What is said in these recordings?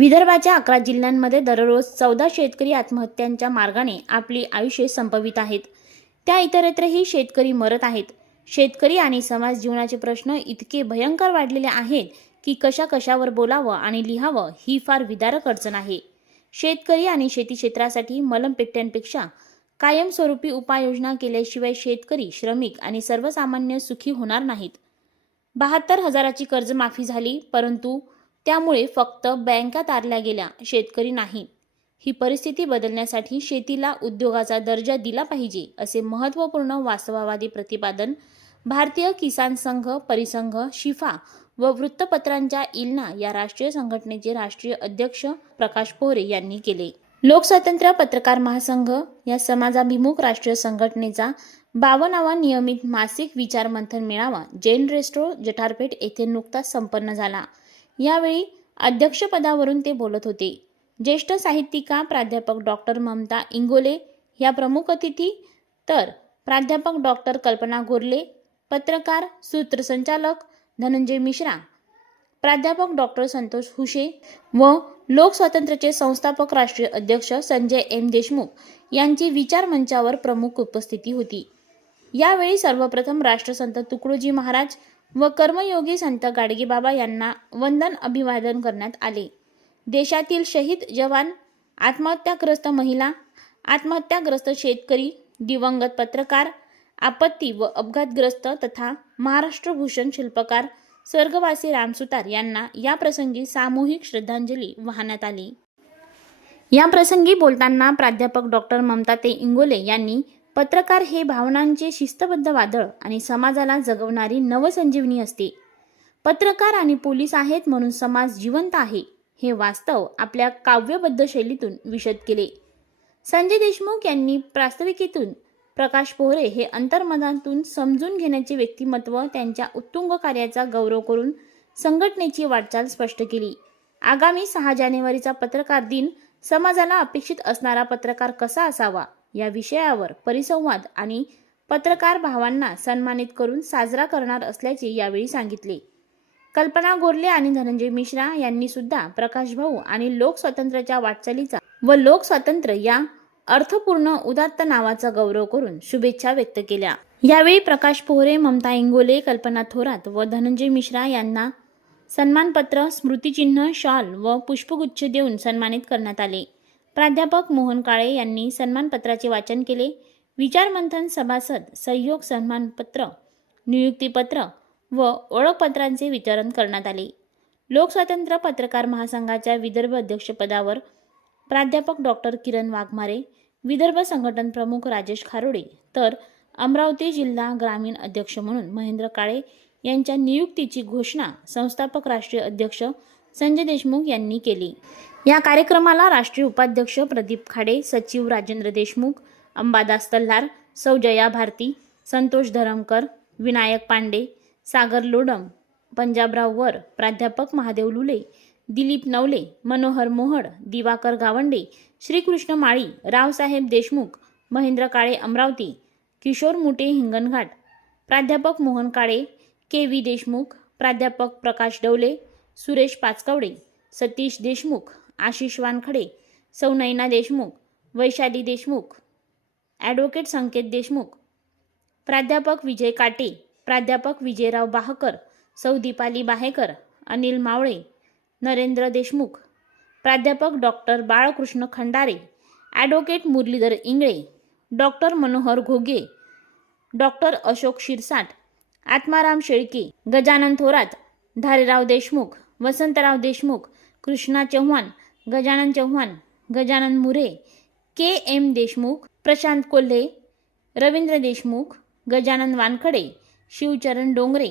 विदर्भाच्या 11 जिल्ह्यांमध्ये दररोज 14 शेतकरी आत्महत्यांच्या मार्गाने आपली आयुष्य संपवित आहेत. त्या इतरत्रही शेतकरी मरत आहेत. शेतकरी आणि समाज जीवनाचे प्रश्न इतके भयंकर वाढलेले आहेत की कशावर बोलावं आणि लिहावं ही फार विदारक अडचण आहे. शेतकरी आणि शेती क्षेत्रासाठी मलमपेट्यांपेक्षा कायमस्वरूपी उपाययोजना केल्याशिवाय शेतकरी, श्रमिक आणि सर्वसामान्य सुखी होणार नाहीत. 72,000ची कर्जमाफी झाली, परंतु त्यामुळे फक्त बँका तारल्या गेल्या, शेतकरी नाही. ही परिस्थिती बदलण्यासाठी शेतीला उद्योगाचा दर्जा दिला पाहिजे, असे महत्त्वपूर्ण वास्तववादी प्रतिपादन भारतीय किसान संघ, परिसंघ, शिफा व वृत्तपत्रांच्या इल्ना या राष्ट्रीय संघटनेचे राष्ट्रीय अध्यक्ष प्रकाश पोहरे यांनी केले. लोकस्वातंत्र्य पत्रकार महासंघ या समाजाभिमुख राष्ट्रीय संघटनेचा 52वा नियमित मासिक विचार मंथन मेळावा जैन रेस्टो जठारपेठ येथे नुकताच संपन्न झाला. यावेळी अध्यक्षपदावरून ते बोलत होते. ज्येष्ठ साहित्यिका प्राध्यापक डॉक्टर ममता इंगोले या प्रमुख अतिथी, तर प्राध्यापक डॉक्टर कल्पना गोरले, पत्रकार सूत्रसंचालक धनंजय मिश्रा, प्राध्यापक डॉक्टर संतोष हुशे व लोकस्वातंत्र्याचे संस्थापक राष्ट्रीय अध्यक्ष संजय एम देशमुख यांची विचार मंचावर प्रमुख उपस्थिती होती. यावेळी सर्वप्रथम राष्ट्रसंत तुकडोजी महाराज व कर्मयोगी संत गाडगेबाबा यांना वंदन अभिवादन करण्यात आले. देशातील शहीद जवान, आत्महत्याग्रस्त महिला, आत्महत्याग्रस्त शेतकरी, दिवंगत पत्रकार, आपत्ती व अपघातग्रस्त तथा महाराष्ट्र भूषण शिल्पकार स्वर्गवासी राम सुतार यांना या प्रसंगी सामूहिक श्रद्धांजली वाहण्यात आली. या प्रसंगी बोलताना प्राध्यापक डॉक्टर ममता इंगोले यांनी पत्रकार हे भावनांचे शिस्तबद्ध वादळ आणि समाजाला जगवणारी नवसंजीवनी असते. पत्रकार आणि पोलीस आहेत म्हणून समाज जिवंत आहे, हे वास्तव आपल्या काव्यबद्ध शैलीतून विशद केले. संजय देशमुख यांनी प्रास्ताविकेतून प्रकाश पोहरे हे अंतर्मनातून समजून घेण्याचे व्यक्तिमत्व, त्यांच्या उत्तुंग कार्याचा गौरव करून संघटनेची वाटचाल स्पष्ट केली. आगामी 6 जानेवारीचा पत्रकार दिन समाजाला अपेक्षित असणारा पत्रकार कसा असावा या विषयावर परिसंवाद आणि पत्रकार भावांना सन्मानित करून साजरा करणार असल्याचे यावेळी सांगितले. कल्पना गोरले आणि धनंजय मिश्रा यांनी सुद्धा प्रकाश भाऊ आणि लोकस्वातंत्र्याच्या वाटचालीचा व लोकस्वातंत्र्य या अर्थपूर्ण उदात्त नावाचा गौरव करून शुभेच्छा व्यक्त केल्या. यावेळी प्रकाश पोहरे, ममता इंगोले, कल्पना थोरात व धनंजय मिश्रा यांना सन्मानपत्र, स्मृतिचिन्ह, शॉल व पुष्पगुच्छ देऊन सन्मानित करण्यात आले. प्राध्यापक मोहन काळे यांनी सन्मानपत्राचे वाचन केले. विचारमंथन सभासद सहयोग सन्मानपत्र, नियुक्तीपत्र व ओळखपत्रांचे वितरण करण्यात आले. लोकस्वातंत्र्य पत्रकार महासंघाच्या विदर्भ अध्यक्षपदावर प्राध्यापक डॉक्टर किरण वाघमारे, विदर्भ संघटन प्रमुख राजेश खारोडे, तर अमरावती जिल्हा ग्रामीण अध्यक्ष म्हणून महेंद्र काळे यांच्या नियुक्तीची घोषणा संस्थापक राष्ट्रीय अध्यक्ष संजय देशमुख यांनी केली. या कार्यक्रमाला राष्ट्रीय उपाध्यक्ष प्रदीप खाडे, सचिव राजेंद्र देशमुख, अंबादास तल्हार, सौ जया भारती, संतोष धरमकर, विनायक पांडे, सागर लोडम, पंजाबराव वर, प्राध्यापक महादेव लुले, दिलीप नवले, मनोहर मोहड, दिवाकर गावंडे, श्रीकृष्ण माळी, रावसाहेब देशमुख, महेंद्र काळे अमरावती, किशोर मुटे हिंगणघाट, प्राध्यापक मोहन काळे, के व्ही देशमुख, प्राध्यापक प्रकाश डवले, सुरेश पाचकवडे, सतीश देशमुख, आशिष वानखडे, सौ नयना देशमुख, वैशाली देशमुख, ॲडव्होकेट संकेत देशमुख, प्राध्यापक विजय काटे, प्राध्यापक विजयराव बाहकर, सौ दीपाली बाहेकर, अनिल मावळे, नरेंद्र देशमुख, प्राध्यापक doctor Balkrishna Khandare, advocate Murlidhar Ingle, doctor Manohar Ghoge, doctor Ashok Shirsat, Atmaram Shelke, Gajanan Thorat, Dharerao Deshmukh, Vasantrao Deshmukh, Krishna Chavan, Gajanan Chavan, Gajanan Mure, K M Deshmukh, Prashant Kolhe, Ravindra Deshmukh, Gajanan Wankhade, Shivcharan Dongre,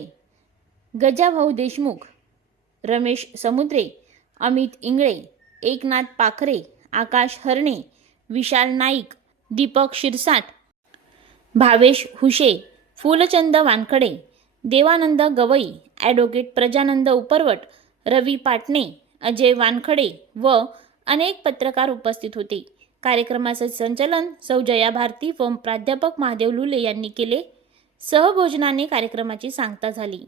Gajabhau Deshmukh, Ramesh Samudre, Amit Ingle, Eknath Pakhare, Akash Harne, Vishal Naik, Deepak Shirsat, Bhavesh Hushe, Phulchand Wankhade, Devanand Gawai, advocate Prajanand Uparwat, Ravi Patne, Ajay Wankhade व अनेक पत्रकार उपस्थित होते. कार्यक्रमाचे संचालन सौ जया भारती व प्राध्यापक महादेव लुले यांनी केले. सहभोजनाने कार्यक्रमाची सांगता झाली.